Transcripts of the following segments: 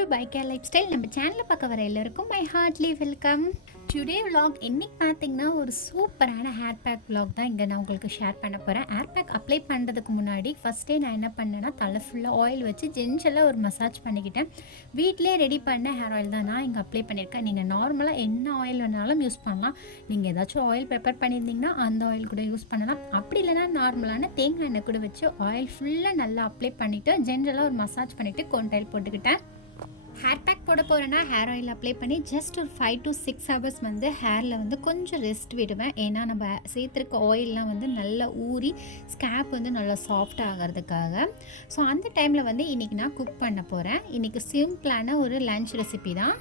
To bike care lifestyle. நம்ம சேனலில் பார்க்க வர எல்லாருக்கும் my heartly welcome. Today vlog இன்றைக்கி பார்த்தீங்கன்னா ஒரு சூப்பரான ஹேர் பேக் விலாக் தான் இங்கே நான் உங்களுக்கு ஷேர் பண்ண போகிறேன். ஹேர் பேக் அப்ளை பண்ணுறதுக்கு முன்னாடி ஃபஸ்ட்டே நான் என்ன பண்ணேன்னா தலை ஃபுல்லாக ஆயில் வச்சு ஜென்ஷலாக ஒரு மசாஜ் பண்ணிக்கிட்டேன். வீட்டிலே ரெடி பண்ண ஹேர் ஆயில் தான் நான் இங்கே அப்ளை பண்ணியிருக்கேன். நீங்கள் நார்மலாக என்ன ஆயில் வேணாலும் யூஸ் பண்ணலாம். நீங்கள் ஏதாச்சும் ஆயில் ப்ரிப்பேர் பண்ணியிருந்தீங்கன்னா அந்த ஆயில் கூட யூஸ் பண்ணலாம். அப்படி இல்லைனா நார்மலான தேங்காய் எண்ணெய் கூட வச்சு ஆயில் ஃபுல்லாக நல்லா அப்ளை பண்ணிவிட்டு ஜென்ரலாக ஒரு மசாஜ் பண்ணிவிட்டு கொண்டாயில் போட்டுக்கிட்டேன். ஹேர் பேக் போட போகிறேன்னா ஹேர் ஆயில் அப்ளை பண்ணி ஜஸ்ட் ஒரு 5 to 6 hours வந்து ஹேரில் வந்து கொஞ்சம் ரெஸ்ட் விடுவேன். ஏன்னா நம்ம சேர்த்துருக்க ஆயிலெலாம் வந்து நல்லா ஊறி ஸ்கேப் வந்து நல்லா சாஃப்ட் ஆகிறதுக்காக. ஸோ அந்த டைமில் வந்து இன்றைக்கி நான் குக் பண்ண போகிறேன். இன்றைக்கி சிம்பிளான ஒரு லன்ச் ரெசிபி தான்.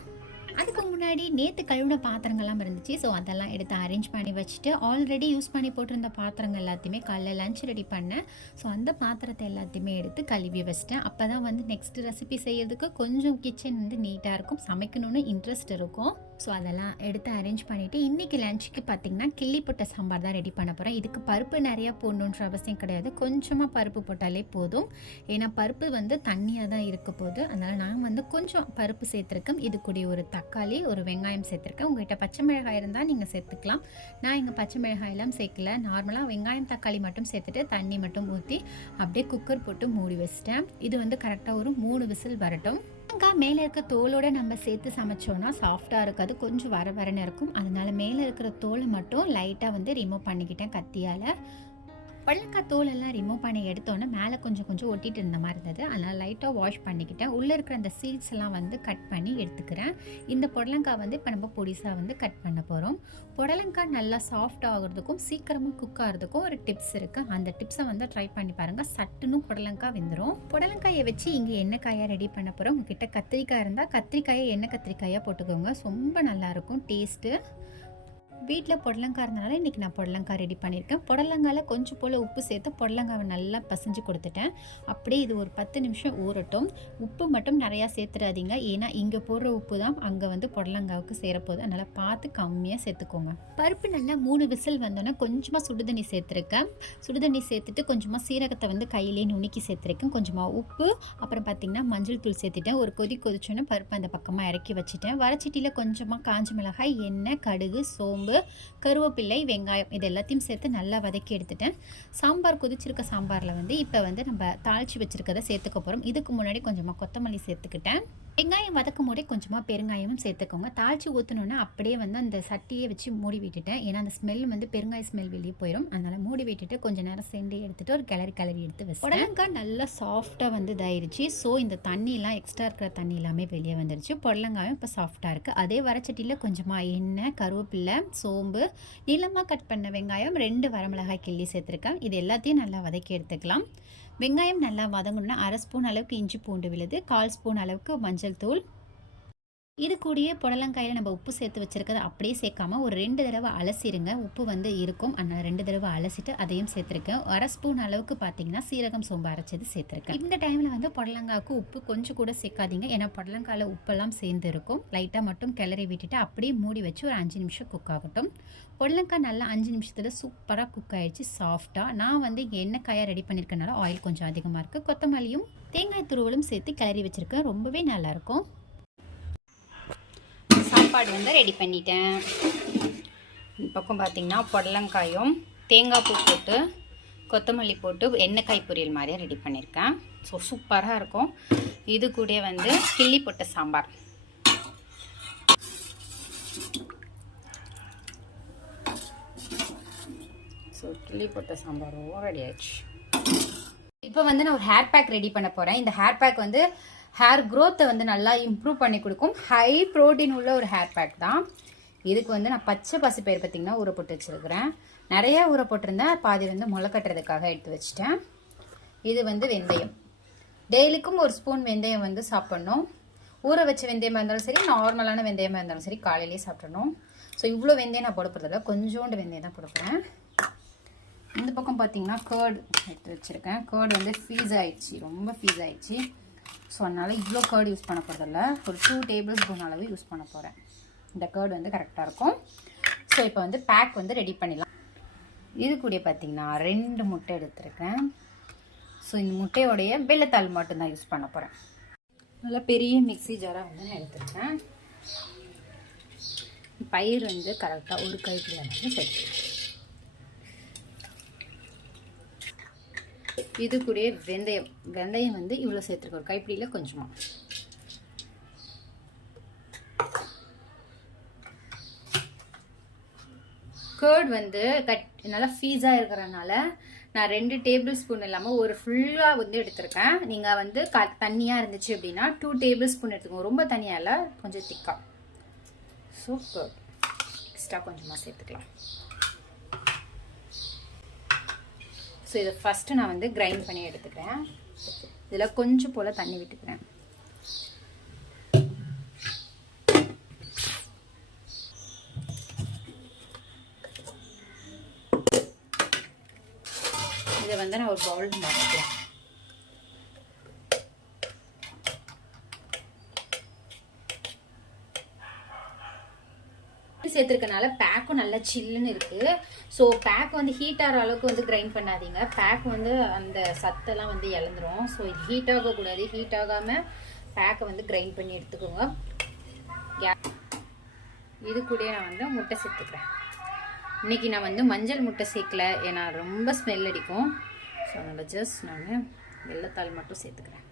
அதுக்கு முன்னாடி நேற்று கழுவின பாத்திரங்கள்லாம் இருந்துச்சு. ஸோ அதெல்லாம் எடுத்து அரேஞ்ச் பண்ணி வச்சுட்டு ஆல்ரெடி யூஸ் பண்ணி போட்டிருந்த பாத்திரங்கள் எல்லாத்தையுமே காலைல லஞ்ச் ரெடி பண்ணேன். ஸோ அந்த பாத்திரத்தை எல்லாத்தையுமே எடுத்து கழுவி வச்சிட்டேன். அப்போ தான் வந்து நெக்ஸ்ட் ரெசிபி செய்யறதுக்கு கொஞ்சம் கிச்சன் வந்து நீட்டாக இருக்கும், சமைக்கணும்னு இன்ட்ரெஸ்ட் இருக்கும். ஸோ அதெல்லாம் எடுத்து அரேஞ்ச் பண்ணிவிட்டு இன்றைக்கி லஞ்சுக்கு பார்த்திங்கன்னா கிள்ளி போட்ட சாம்பார் தான் ரெடி பண்ண போகிறேன். இதுக்கு பருப்பு நிறையா போடணுன்ற அவசியம் கிடையாது, கொஞ்சமாக பருப்பு போட்டாலே போதும். ஏன்னா பருப்பு வந்து தண்ணியாக தான் இருக்க போகுது. அதனால் நான் வந்து கொஞ்சம் பருப்பு சேர்த்துருக்கேன். இது கூடிய ஒரு தக்காளி, ஒரு வெங்காயம் சேர்த்துருக்கேன். உங்கள்கிட்ட பச்சை மிளகாய் இருந்தால் நீங்கள் சேர்த்துக்கலாம். நான் இங்கே பச்சை மிளகாயெல்லாம் சேர்க்கல, நார்மலாக வெங்காயம் தக்காளி மட்டும் சேர்த்துட்டு தண்ணி மட்டும் ஊற்றி அப்படியே குக்கர் போட்டு மூடி வச்சிட்டேன். இது வந்து கரெக்டாக ஒரு 3 விசில் வரட்டும். மேலே இருக்க தோலோடு நம்ம சேர்த்து சமைச்சோன்னா சாஃப்டாக இருக்காது, கொஞ்சம் வரன்னு இருக்கும். அதனால மேலே இருக்கிற தோலை மட்டும் லைட்டாக வந்து ரிமூவ் பண்ணிக்கிட்டேன் கத்தியால். பொடலங்காய் தோலெல்லாம் ரிமூவ் பண்ணி எடுத்தோன்னே மேலே கொஞ்சம் ஒட்டிட்டு இருந்த மாதிரி இருந்தது. அதனால் லைட்டாக வாஷ் பண்ணிக்கிட்டேன். உள்ளே இருக்கிற அந்த சீட்ஸ் எல்லாம் வந்து கட் பண்ணி எடுத்துக்கிறேன். இந்த பொடலங்காய் வந்து இப்போ நம்ம பொடிசாக வந்து கட் பண்ண போகிறோம். பொடலங்காய் நல்லா சாஃப்ட் ஆகிறதுக்கும் சீக்கிரமாக குக் ஆகிறதுக்கும் ஒரு டிப்ஸ் இருக்குது. அந்த டிப்ஸை வந்து ட்ரை பண்ணி பாருங்கள். சட்டுன்னு பொடலங்காய் வெந்துடும். பொடலங்காயை வச்சு இங்கே எண்ணெய்க்காயாக ரெடி பண்ண போகிறோம். உங்ககிட்ட கத்திரிக்காய் இருந்தால் கத்திரிக்காயை எண்ணெய் கத்திரிக்காயாக போட்டுக்கோங்க, ரொம்ப நல்லாயிருக்கும் டேஸ்ட்டு. வீட்டில் புடலங்காய் இருந்தனால இன்றைக்கி நான் புடலங்காய் ரெடி பண்ணியிருக்கேன். புடலங்காயில் கொஞ்சம் போல் உப்பு சேர்த்து புடலங்காவை நல்லா பசைஞ்சு கொடுத்துட்டேன். அப்படியே இது ஒரு 10 நிமிஷம் ஊறட்டும். உப்பு மட்டும் நிறையா சேர்த்துடாதீங்க, ஏன்னா இங்கே போடுற உப்பு தான் அங்கே வந்து புடலங்காவுக்கு சேரப்போகுது. அதனால் பார்த்து கம்மியாக சேர்த்துக்கோங்க. பருப்பு நல்லா 3 விசில் வந்தோன்னே கொஞ்சமாக சுடுதண்ணி சேர்த்துருக்கேன். சுடுதண்ணி சேர்த்துட்டு கொஞ்சமாக சீரகத்தை வந்து கையிலே நுணுக்கி சேர்த்துருக்கேன். கொஞ்சமாக உப்பு, அப்புறம் பார்த்திங்கன்னா மஞ்சள் தூள் சேர்த்துட்டேன். ஒரு கொதிச்சோன்னே பருப்பு அந்த பக்கமாக இறக்கி வச்சுட்டேன். வடச்சட்டியில் கொஞ்சமாக காஞ்ச மிளகாய், எண்ணெய், கடுகு, சோம்பு, கருவேப்பிலை, வெங்காயம் இது எல்லாத்தையும் சேர்த்து நல்லா வதக்கி எடுத்துட்டேன். சாம்பார் கொதிச்சிருக்க சாம்பாரில் வந்து இப்போ வந்து நம்ம தாளித்து வச்சுருக்கதை சேர்த்துக்க போகிறோம். இதுக்கு முன்னாடி கொஞ்சமாக கொத்தமல்லி சேர்த்துக்கிட்டேன். வெங்காயம் வதக்கும் போதே கொஞ்சமாக பெருங்காயமும் சேர்த்துக்கோங்க. தாளித்து ஊற்றணுன்னா அப்படியே வந்து அந்த சட்டியை வச்சு மூடி விட்டுட்டேன். ஏன்னா அந்த ஸ்மெல் வந்து பெருங்காய ஸ்மெல் வெளியே போயிடும். அதனால் மூடி விட்டுட்டு கொஞ்சம் நேரம் செஞ்சு எடுத்துகிட்டு ஒரு கிளறி எடுத்து வச்சு புடலங்காய் நல்லா சாஃப்டாக வந்து இதாயிருச்சு. ஸோ இந்த தண்ணியெலாம் எக்ஸ்ட்ரா இருக்கிற தண்ணி எல்லாமே வெளியே வந்துருச்சு. புடலங்காயும் இப்போ சாஃப்டாக இருக்குது. அதே வடச்சட்டியில் கொஞ்சமாக எண்ணெய், கருவேப்பிலை, சோம்பு, நீளமாக கட் பண்ண வெங்காயம், 2 வரமிளகாய் கிள்ளி சேர்த்துருக்கேன். இது எல்லாத்தையும் நல்லா வதக்கி எடுத்துக்கலாம். வெங்காயம் நல்லா வதங்கணுன்னா 1/2 ஸ்பூன் அளவுக்கு இஞ்சி பூண்டு விழுது, 1/4 ஸ்பூன் அளவுக்கு மஞ்சள் தூள். இது கூடயே புடலங்காயில் நம்ம உப்பு சேர்த்து வச்சுருக்கதை அப்படியே சேர்க்காமல் ஒரு 2 தடவை அலசிடுங்க. உப்பு வந்து இருக்கும், அதனால் 2 தடவை அலசிட்டு அதையும் சேர்த்துருக்கேன். 1/2 ஸ்பூன் அளவுக்கு பார்த்தீங்கன்னா சீரகம் சோம்பு அரைச்சது சேர்த்துருக்கேன். இந்த டைமில் வந்து புடலங்காய்க்கு உப்பு கொஞ்சம் கூட சேர்க்காதீங்க, ஏன்னா புடலங்காயில் உப்பெல்லாம் சேர்ந்து இருக்கும். லைட்டாக மட்டும் கிளறி விட்டுட்டு அப்படியே மூடி வச்சு ஒரு 5 நிமிஷம் குக் ஆகட்டும். புடலங்காய் நல்லா 5 நிமிஷத்தில் சூப்பராக குக் ஆகிடுச்சு சாஃப்டாக. நான் வந்து இங்கே எண்ணெய்க்காயாக ரெடி பண்ணியிருக்கனால ஆயில் கொஞ்சம் அதிகமாக இருக்குது. கொத்தமல்லியும் தேங்காய் துருவலும் சேர்த்து கிளறி வச்சுருக்கேன், ரொம்பவே நல்லாயிருக்கும். சாப்பாடு வந்து ரெடி பண்ணிட்டேன். இந்த பக்கம் பார்த்திங்கன்னா புடலங்காயும் தேங்காய் பூ போட்டு கொத்தமல்லி போட்டு எண்ணெய்க்காய் பொரியல் மாதிரியாக ரெடி பண்ணியிருக்கேன். ஸோ சூப்பராக இருக்கும். இது கூட வந்து கிள்ளி போட்ட சாம்பார். ஸோ கிள்ளி போட்ட சாம்பாரும் ரெடி ஆயிடுச்சு. இப்போ வந்து நான் ஒரு ஹேர் பேக் ரெடி பண்ண போகிறேன். இந்த ஹேர் பேக் வந்து ஹேர் க்ரோத்தை வந்து நல்லா இம்ப்ரூவ் பண்ணி கொடுக்கும். ஹை ப்ரோட்டீன் உள்ள ஒரு ஹேர் பேக் தான். இதுக்கு வந்து நான் பச்சை பசுப்பயிறு பார்த்திங்கன்னா ஊற போட்டு வச்சுருக்கிறேன். நிறையா ஊற போட்டிருந்தேன், பாதி வந்து முளை கட்டுறதுக்காக எடுத்து வச்சுட்டேன். இது வந்து வெந்தயம். டெய்லிக்கும் 1 ஸ்பூன் வெந்தயம் வந்து சாப்பிட்ணும். ஊற வச்ச வெந்தயமாக இருந்தாலும் சரி, நார்மலான வெந்தயமாக இருந்தாலும் சரி, காலையிலேயே சாப்பிட்றணும். ஸோ இவ்வளோ வெந்தயம் நான் போட போகிறதில்ல, கொஞ்சோண்டு வெந்தயம் தான் போடுறேன். இந்த பக்கம் பார்த்திங்கன்னா கேர்டு எடுத்து வச்சுருக்கேன். கேர்டு வந்து ஃபீஸ் ஆகிடுச்சு, ரொம்ப ஃபீஸ் ஆகிடுச்சு. ஸோ அதனால் இவ்வளோ கேர்டு யூஸ் பண்ண போகிறதில்ல, ஒரு 2 டேபிள் ஸ்பூன் அளவு யூஸ் பண்ண போகிறேன். இந்த கேர்டு வந்து கரெக்டாக இருக்கும். ஸோ இப்போ வந்து பேக் வந்து ரெடி பண்ணிடலாம். இது கூட பார்த்திங்கன்னா 2 முட்டை எடுத்துருக்கேன். ஸோ இந்த முட்டையோடைய வெள்ளைத்தாள் மட்டும்தான் யூஸ் பண்ண போகிறேன். நல்லா பெரிய மிக்ஸி ஜாராக வந்து நான் எடுத்துருக்கேன். பயிர் வந்து கரெக்டாக ஒரு கைப்பிடி அளவு சேர்த்துக்கிறேன். இது கூட வெந்தயம் வந்து இவ்வளோ சேர்த்துருக்கேன், ஒரு கைப்பிடியில் கொஞ்சமாக. கர்ட் வந்து நல்லா ஃபீஸாக இருக்கிறனால நான் 2 டேபிள் ஸ்பூன் இல்லாமல் ஒரு ஃபுல்லாக வந்து எடுத்திருக்கேன். நீங்கள் வந்து தண்ணியாக இருந்துச்சு அப்படின்னா 2 டேபிள் ஸ்பூன் எடுத்துக்கோங்க. ரொம்ப தண்ணியாக இல்லை, கொஞ்சம் திக்காக. ஸோ கர்ட் எக்ஸ்ட்ரா கொஞ்சமாக சேர்த்துக்கலாம். ஸோ இதை ஃபஸ்ட்டு நான் வந்து கிரைண்ட் பண்ணி எடுத்துக்கிறேன். இதில் கொஞ்சம் போல் தண்ணி விட்டுக்கிறேன். இதை வந்து நான் ஒரு பவுல் மாற்றிக்கிறேன். சேர்த்துருக்கனால பேக்கும் நல்லா சில்லுன்னு இருக்குது. ஸோ பேக் வந்து ஹீட் ஆகிற அளவுக்கு வந்து கிரைண்ட் பண்ணாதீங்க. பேக் வந்து அந்த சத்தெல்லாம் வந்து இழந்துரும். ஸோ இது ஹீட் ஆகக்கூடாது. ஹீட் ஆகாமல் பேக்கை வந்து கிரைண்ட் பண்ணி எடுத்துக்கோங்க. இது கூட நான் வந்து முட்டை சேர்த்துக்கிறேன். இன்றைக்கி நான் வந்து மஞ்சள் முட்டை சேர்க்கல, ஏன்னா ரொம்ப ஸ்மெல் அடிக்கும். ஸோ அதனால் ஜஸ்ட் நான் வெள்ளைத்தாள் மட்டும் சேர்த்துக்கிறேன்.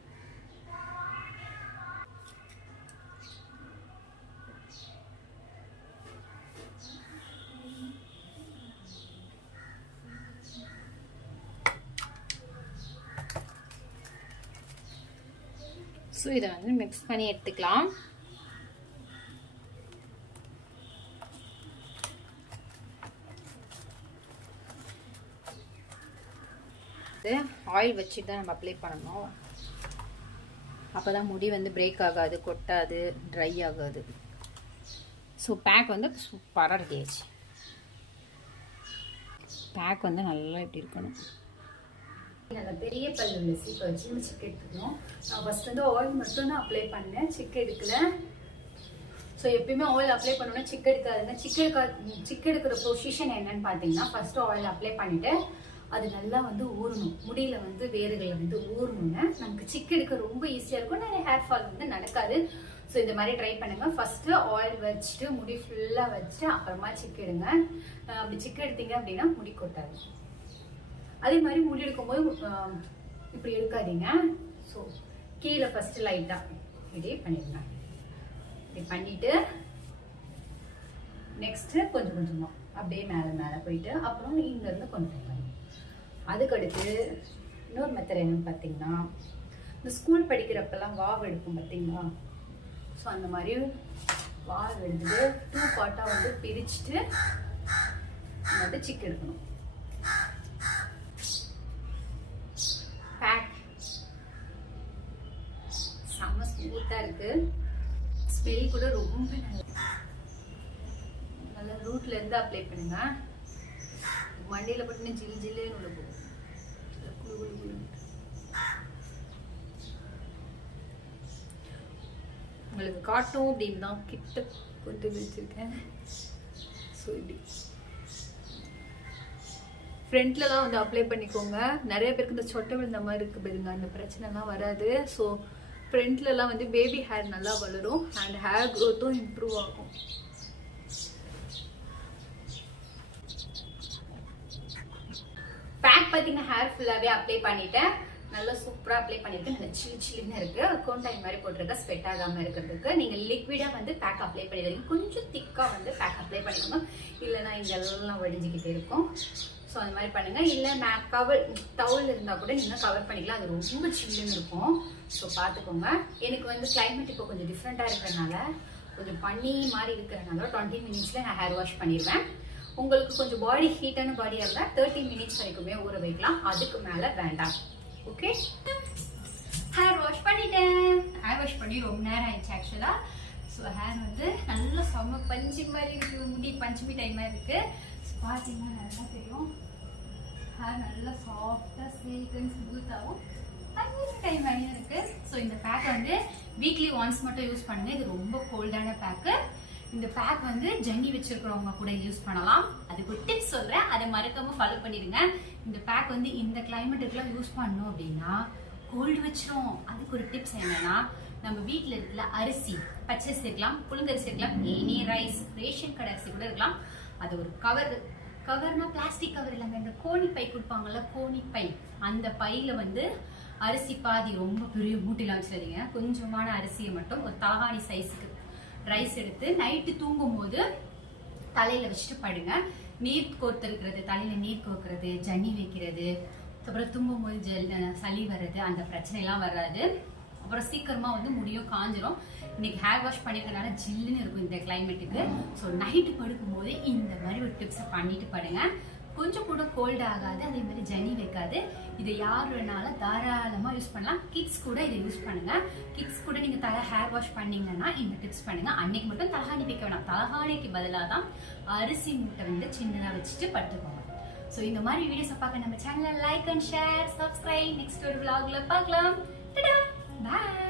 ஸோ இதை வந்து மிக்ஸ் பண்ணி எடுத்துக்கலாம். ஆயில் வச்சுட்டு தான் நம்ம அப்ளை பண்ணணும். அப்போ தான் முடி வந்து பிரேக் ஆகாது, கொட்டாது, ட்ரை ஆகாது. ஸோ பேக் வந்து சூப்பராக ரெடி ஆச்சு. பேக் வந்து நல்லா இப்படி இருக்கணும். நல்லா பெரிய பல்லு உள்ள சீப்பை வச்சு நம்ம சிக்கு எடுத்துக்கணும். நான் ஃபஸ்ட் வந்து ஆயில் மட்டும் தான் அப்ளை பண்ணேன், சிக்கு எடுக்கல. ஸோ எப்பயுமே ஆயில் அப்ளை பண்ணோன்னா சிக்கு எடுக்காதுங்க. சிக்கு எடுக்கிற பொசிஷன் என்னன்னு பார்த்தீங்கன்னா, ஃபஸ்ட்டு ஆயில் அப்ளை பண்ணிவிட்டு அது நல்லா வந்து ஊறணும். முடியில் வந்து வேர்களை வந்து ஊறணுங்க. நமக்கு சிக்கு எடுக்க ரொம்ப ஈஸியாக இருக்கும். நிறைய ஹேர் ஃபால் வந்து நடக்காது. ஸோ இந்த மாதிரி ட்ரை பண்ணுங்கள். ஃபஸ்ட்டு ஆயில் வச்சுட்டு முடி ஃபுல்லாக வச்சுட்டு அப்புறமா சிக்கு எடுங்க. அப்படி சிக்கு எடுத்தீங்க அப்படின்னா முடி கொட்டாது. அதே மாதிரி முடி எடுக்கும்போது இப்படி எடுக்காதீங்க. ஸோ கீழே ஃபஸ்ட்டு லைட்டாக இப்படி பண்ணிடுங்க. இப்படி பண்ணிவிட்டு நெக்ஸ்ட்டு கொஞ்சம் கொஞ்சமாக அப்படியே மேலே போயிட்டு அப்புறம் இங்கேருந்து கொஞ்சம் பண்ணி அதுக்கடுத்து இன்னொரு மெத்தட் என்னன்னு பார்த்தீங்கன்னா, இந்த ஸ்கூல் படிக்கிறப்பெல்லாம் வாவ் எடுக்கும் பார்த்தீங்களா? ஸோ அந்த மாதிரி வாவ் எடுத்துட்டு 2 பார்ட்டாக வந்து பிரிச்சுட்டு வந்து சிக்கு எடுக்கணும். பேக் செம்ம ஸ்மூத்தாக இருக்குது. ஸ்மெல் கூட ரொம்ப நல்லா ரூட்லேருந்து அப்ளை பண்ணுங்க. மண்டியில் போட்டு ஜில் ஜில்லுன்னு உள்ள போகும். உங்களுக்கு காட்டும் அப்படின்னு தான் கிட்ட கொண்டு வச்சிருக்கேன். ஸோ இப்படி ஃப்ரண்ட்லலாம் வந்து அப்ளை பண்ணிக்கோங்க. நிறைய பேருக்கு இந்த சொட்டை விழுந்த மாதிரி இருக்குது பாருங்க, அந்த பிரச்சனைலாம் வராது. ஸோ ஃப்ரண்ட்லலாம் வந்து பேபி ஹேர் நல்லா வளரும் அண்ட் ஹேர் க்ரோத்தும் இம்ப்ரூவ் ஆகும். பேக் பார்த்தீங்கன்னா ஹேர் ஃபுல்லாகவே அப்ளை பண்ணிட்டேன். நல்லா சூப்பராக அப்ளை பண்ணியிருக்கேன். நல்லா சில்லுன்னு இருக்குது. கோன்டைன் மாதிரி போட்டிருக்கேன் ஸ்வெட் ஆகாமல் இருக்கிறதுக்கு. நீங்கள் லிக்விடாக வந்து பேக் அப்ளை பண்ணிடுறீங்க. கொஞ்சம் திக்காக வந்து பேக் அப்ளை பண்ணிக்கோங்க, இல்லைன்னா இங்கெல்லாம் வடிஞ்சிக்கிட்டே இருக்கும். ஸோ அந்த மாதிரி பண்ணுங்கள். இல்லை கவர் டவுல் இருந்தால் கூட நீங்கள் கவர் பண்ணிக்கலாம். அது ரொம்ப சில்லுன்னு இருக்கும். ஸோ பார்த்துக்கோங்க. எனக்கு வந்து கிளைமேட் இப்போ கொஞ்சம் டிஃப்ரெண்ட்டாக இருக்கிறனால, கொஞ்சம் பனி மாதிரி இருக்கிறனால 20 மினிட்ஸில் நான் ஹேர் வாஷ் பண்ணிடுவேன். உங்களுக்கு கொஞ்சம் பாடி ஹீட்டான பாடியாக இருந்தால் 30 மினிட்ஸ் வரைக்குமே ஊற வைக்கலாம். அதுக்கு மேலே வேண்டாம். ஓகே, ஹேர் வாஷ் பண்ணிட்டேன். ஹேர் வாஷ் பண்ணி ரொம்ப நேரம் ஆயிடுச்சு ஆக்சுவலாக. ஸோ ஹேர் வந்து நல்லா செம்ம பஞ்சு மாதிரி இருக்குது. முடி பஞ்சு மிட்டாய் மாதிரி இருக்குது. ஸோ பார்த்தீங்கன்னா நல்லா தெரியும். ஹேர் நல்லா சாஃப்டாக சில்கன் ஸ்மூத்தாகவும் பஞ்சு மிட்டாய் மாதிரியும் இருக்குது. ஸோ இந்த பேக் வந்து வீக்லி ஒன்ஸ் மட்டும் யூஸ் பண்ணுங்கள். இது ரொம்ப கோல்டான பேக்கு. இந்த பேக் வந்து ஜங்கி வச்சிருக்கிறவங்க கூட யூஸ் பண்ணலாம். அதுக்கு ஒரு டிப்ஸ் சொல்கிறேன், அதை மறக்காம ஃபாலோ பண்ணிடுங்க. இந்த பேக் வந்து இந்த கிளைமேட்டுக்குலாம் யூஸ் பண்ணணும் அப்படின்னா கோல்டு வச்சிரும். அதுக்கு ஒரு டிப்ஸ் என்னன்னா, நம்ம வீட்டில் இருக்கிற அரிசி, பச்சை அரிசி இருக்கலாம், புழுங்கரிசி இருக்கலாம், எனி ரைஸ், ரேஷன் கடை அரிசி கூட இருக்கலாம். அது ஒரு கவர்னா பிளாஸ்டிக் கவர் இல்லாமல் இந்த கோணி பை கொடுப்பாங்கல்ல, கோணி பை, அந்த பையில வந்து அரிசி பாதி, ரொம்ப பெரிய மூட்டையில வச்சிடாதீங்க, கொஞ்சமான அரிசியை மட்டும் ஒரு தலகாணி சைஸுக்கு ரைஸ் எடுத்து நைட்டு தூங்கும் போது தலையில வச்சுட்டு படுங்க. நீர் கோர்த்திருக்கிறது, தலையில நீர் கோர்க்கிறது, ஜன்னி வைக்கிறது, அப்புறம் தூங்கும் போது சளி வர்றது, அந்த பிரச்சனை எல்லாம் வராது. அப்புறம் சீக்கிரமா வந்து முடியும் காஞ்சிரும். இன்னைக்கு ஹேர் வாஷ் பண்ணிக்கிறதுனால ஜில்லுன்னு இருக்கும் இந்த கிளைமேட்டுக்கு. ஸோ நைட்டு படுக்கும் போது இந்த மாதிரி ஒரு டிப்ஸை பண்ணிட்டு படுங்க. கொஞ்சம் கூட கோல்டு ஆகாது, அதே மாதிரி ஜன்னி வைக்காது. இதை யார் வேணாலும் தாராளமாக யூஸ் பண்ணலாம். கிட்ஸ் கூட இதை யூஸ் பண்ணுங்க. கிட்ஸ் கூட நீங்கள் ஹேர் வாஷ் பண்ணீங்கன்னா இந்த டிப்ஸ் பண்ணுங்க. அன்னைக்கு மட்டும் தலகாணி வைக்க வேணாம், தலகாணிக்கு பதிலாக தான் அரிசி மூட்டை வந்து சின்னதாக வச்சுட்டு படுத்துக்கோங்க. ஸோ இந்த மாதிரி வீடியோஸை பார்க்க நம்ம சேனலை like and share, subscribe. Next ஒரு vlogல பார்க்கலாம். பாய்.